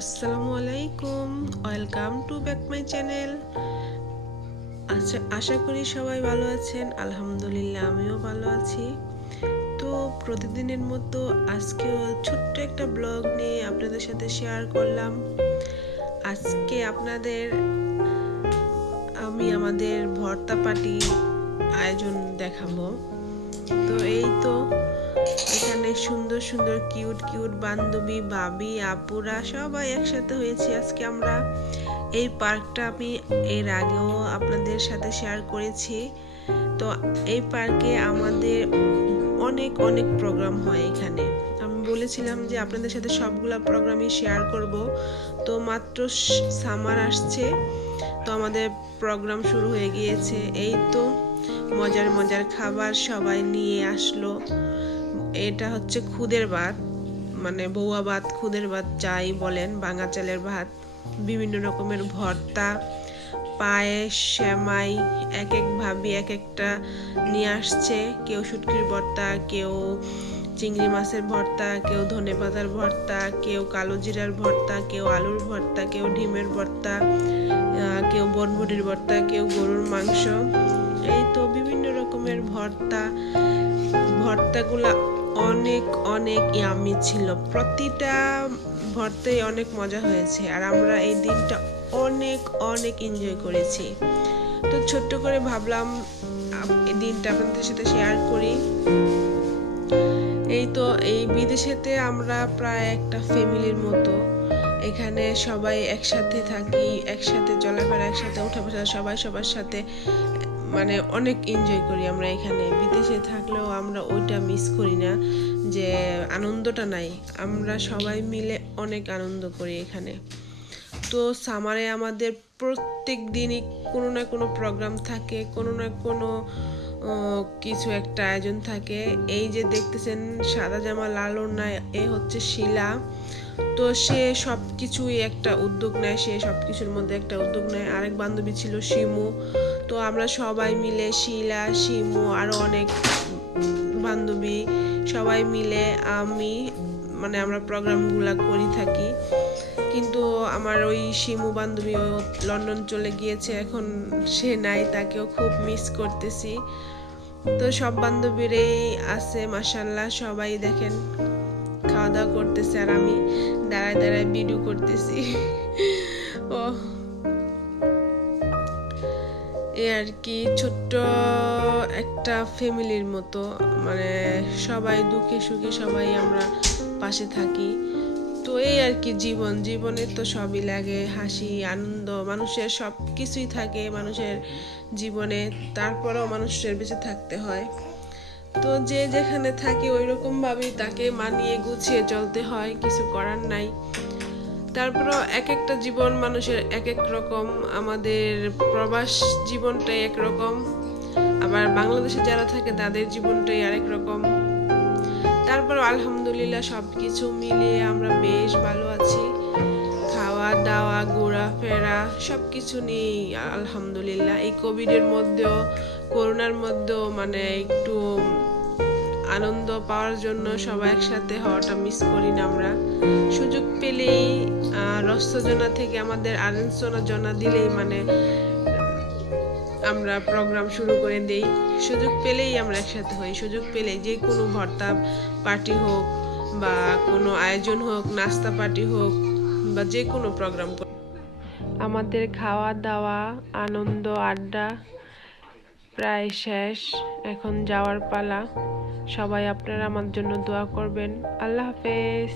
আসসালামু আলাইকুম, welcome to back my channel. আশা করি সবাই ভালো আছেন। আলহামদুলিল্লাহ আমিও ভালো আছি। তো প্রতিদিনের মতো আজকেও ছোট্ট একটা ব্লগ নিয়ে আপনাদের সাথে শেয়ার করলাম। আজকে আমি আমাদের ভর্তা পার্টি আয়োজন দেখাবো। তো এই তো এখানে সুন্দর সুন্দর কিউট কিউট বান্ধবী, ভাবি, আপুরা সবাই একসাথে হয়েছি আজকে আমরা। এই পার্কটা আমি এর আগেও আপনাদের সাথে শেয়ার করেছি। তো এই পার্কে আমাদের অনেক অনেক প্রোগ্রাম হয় এখানে। আমি বলেছিলাম যে আপনাদের সাথে সবগুলা প্রোগ্রামই শেয়ার করব। তো মাত্র সামার আসছে, তো আমাদের প্রোগ্রাম শুরু হয়ে গিয়েছে। এই তো মজার মজার খাবার সবাই নিয়ে আসলো। এটা হচ্ছে খুদের ভাত, মানে বৌয়া ভাত, খুদের ভাত যাই বলেন, ভাঙা চালের ভাত, বিভিন্ন রকমের ভর্তা, পায়েস, সেমাই, এক এক ভাবি এক একটা নিয়ে আসছে। কেউ শুটকির ভর্তা, কেউ চিংড়ি মাছের ভর্তা, কেউ ধনেপাতার ভর্তা, কেউ কালো জিরার ভর্তা, কেউ আলুর ভর্তা, কেউ ডিমের ভর্তা, কেউ বনবটির ভর্তা, কেউ গরুর মাংস। এই তো বিভিন্ন রকমের ভর্তাগুলা অনেক অনেক ইয়ামি ছিল। প্রতিটা ভর্তাই অনেক মজা হয়েছে, আর আমরা এই দিনটা অনেক অনেক এনজয় করেছি। তো ছোট্ট করে ভাবলাম এই দিনটা আপনাদের সাথে শেয়ার করি। এই তো এই বিদেশেতে আমরা প্রায় একটা ফ্যামিলির মতো। এখানে সবাই একসাথে থাকি, একসাথে চলাফেরা, একসাথে উঠা বসা, সবাই সবার সাথে মানে অনেক এনজয় করি আমরা। এখানে বিদেশে থাকলেও আমরা ওইটা মিস করি না, যে আনন্দটা নাই। আমরা সবাই মিলে অনেক আনন্দ করি এখানে। তো সামারে আমাদের প্রত্যেক দিনই কোনো না কোনো প্রোগ্রাম থাকে, কোনো না কোনো কিছু একটা আয়োজন থাকে। এই যে দেখতেছেন সাদা জামা লাল ওড়না, এ হচ্ছে শিলা। তো সে সব কিছুই একটা উদ্যোগ নেয়, সে সব কিছুর মধ্যে একটা উদ্যোগ নেয়। আরেক বান্ধবী ছিল শিমু। তো আমরা সবাই মিলে, শিলা, শিমু, আরও অনেক বান্ধবী সবাই মিলে মানে আমরা প্রোগ্রামগুলা করি থাকি। কিন্তু আমার ওই শিমু বান্ধবী লন্ডন চলে গিয়েছে, এখন সে নাই, তাকেও খুব মিস করতেছি। তো সব বান্ধবীরাই আছে মাশাল্লাহ, সবাই দেখেন খাওয়া দাওয়া করতেছে, আর আমি দাঁড়ায় দাঁড়ায় ভিডিও করতেছি। ও এ আর কি, ছোট্ট একটা ফ্যামিলির মতো, মানে সবাই দুঃখে সুখে সবাই আমরা পাশে থাকি। তো এই আর কি, জীবনে তো সবই লাগে, হাসি আনন্দ, মানুষের সব কিছুই থাকে মানুষের জীবনে। তারপরেও মানুষের বেঁচে থাকতে হয়। তো যে যেখানে থাকে ওই রকম ভাবেই তাকে মানিয়ে গুছিয়ে চলতে হয়, কিছু করার নাই। তারপরও এক একটা জীবন মানুষের এক এক রকম। আমাদের প্রবাস জীবনটাই একরকম, আবার বাংলাদেশে যারা থাকে তাদের জীবনটাই আরেক রকম। তারপর আলহামদুলিল্লাহ সব কিছু মিলিয়ে আমরা বেশ ভালো আছি। খাওয়া দাওয়া, ঘোরাফেরা, সব কিছু নিয়েই আলহামদুলিল্লাহ। এই কোভিডের মধ্যেও, করোনার মধ্যেও মানে একটু আনন্দ পাওয়ার জন্য সবাই একসাথে হওয়াটা মিস করি না আমরা। সুযোগ পেলেই রসজনা থেকে আমাদের আলোচনা জনা দিলেই মানে আমরা প্রোগ্রাম শুরু করে দেই। সুযোগ পেলেই আমরা একসাথে হই, সুযোগ পেলেই যে কোনো ভর্তা পার্টি হোক বা কোনো আয়োজন হোক, নাস্তা পার্টি হোক বা যে কোনো প্রোগ্রাম, আমাদের খাওয়া দাওয়া, আনন্দ, আড্ডা প্রায় শেষ। এখন যাওয়ার পালা। সবাই আপনারা আমার জন্য দোয়া করবেন। আল্লাহ হাফেজ।